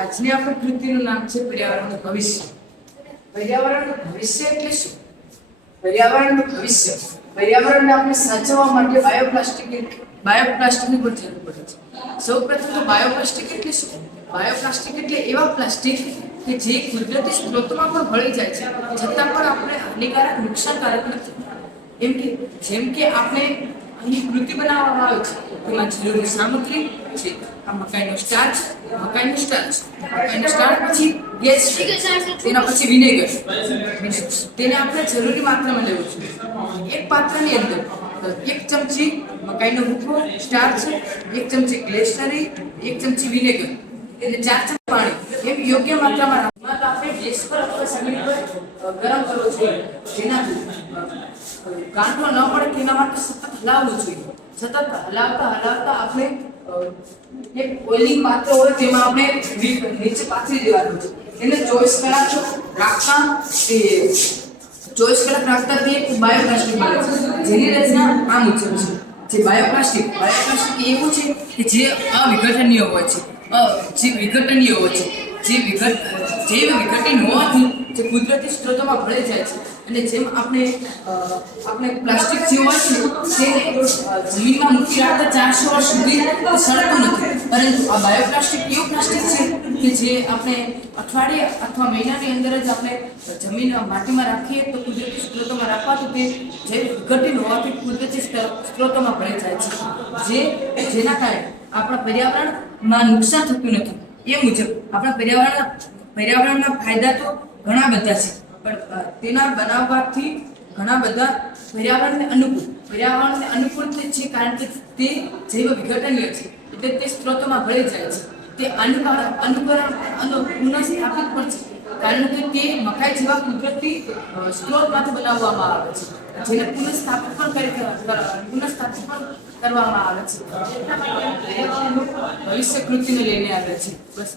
આજની આપણી કૃતિનું નામ છે પર્યાવરણનું ભવિષ્ય. પર્યાવરણનું ભવિષ્ય એટલે શું? પર્યાવરણનું ભવિષ્ય, પર્યાવરણને આપણે સાચવવા માટે બાયોપ્લાસ્ટિકની પણ જરૂર પડે છે. સૌપ્રથમ તો બાયોપ્લાસ્ટિક એટલે શું? બાયોપ્લાસ્ટિક એટલે એવા પ્લાસ્ટિક કે જે કુદરતી સ્ત્રોતમાં પણ ભળી જાય છે, છતાં પણ આપણે હાનિકારક નુકસાનકારક નથી. જેમ કે આપણે અહીં કૃતિ બનાવવામાં આવે છે, તેમાં જરૂરી સામગ્રી છે મકાઈનો સ્ટાર્ચ, પછી ગેસ, તેના પછી વિનેગર. તેને આપણે જરૂરી માત્રામાં લેવું છે. એક પાત્રની અંદર 1 ચમચી મકાઈનો ભૂકો, સ્ટાર્ચ, 1 ચમચી ગ્લિસરીન, 1 ચમચી વિનેગર, એટલે 4 ચમચી પાણી એમ યોગ્ય માત્રામાં રાખવું. આપણે ગેસ પર અથવા જમીન પર ગરમ કરવો જોઈએ, જેનાથી ગાંઠો ન પડે તેના માટે સતત હલાવવું જોઈએ. સતત હલાવતા આપણે એક ઓઇલિંગ પાત્ર હોય તેમાં આપણે નીચે પાથરી દેવાનું છે. એને 24 કલાક રાખતા તે એક બાયોપ્લાસ્ટિક બને છે, જેની રચના આ મુજબ છે. જે બાયોપ્લાસ્ટિક એવું છે કે જે અવિઘટનીય હોય છે, જે વિઘટન હોવાથી જે કુદરતી સ્ત્રોતોમાં ભળી જાય છે. અને જેમ આપણે પ્લાસ્ટિક જે હોય છે તે જમીનમાં મૂકી રાખતા 400 વર્ષ સુધી સડતું નથી, પરંતુ આ બાયોપ્લાસ્ટિક એવું પ્લાસ્ટિક છે કે જે આપણે અઠવાડિયે અથવા મહિનાની અંદર જ આપણે જમીન માટીમાં રાખીએ તો કુદરતી સ્ત્રોતોમાં રાખવાથી તે જે વિઘટન હોવાથી કુદરતી સ્ત્રોતોમાં ભળી જાય છે, જેના કારણે આપણા પર્યાવરણમાં નુકસાન થતું નથી. એ મુજબ આપણા પર્યાવરણના ફાયદા તો ઘણા બધા છે, પણ તેના બનાવવાથી ઘણા બધા પર્યાવરણને અનુકૂળ છે, કારણ કે તે જૈવ વિઘટનીય છે, એટલે તે સ્ત્રોતોમાં ભળી જાય છે. તે પુનઃસ્થાપિત પણ છે, કારણ કે તે મકાઈ જેવા કુદરતી સ્ત્રોતમાંથી બનાવવામાં આવે છે, જેને પુનઃસ્થાપિત પણ કરવામાં આવે છે. ભવિષ્ય કૃતિને લઈને આવે છે. બસ.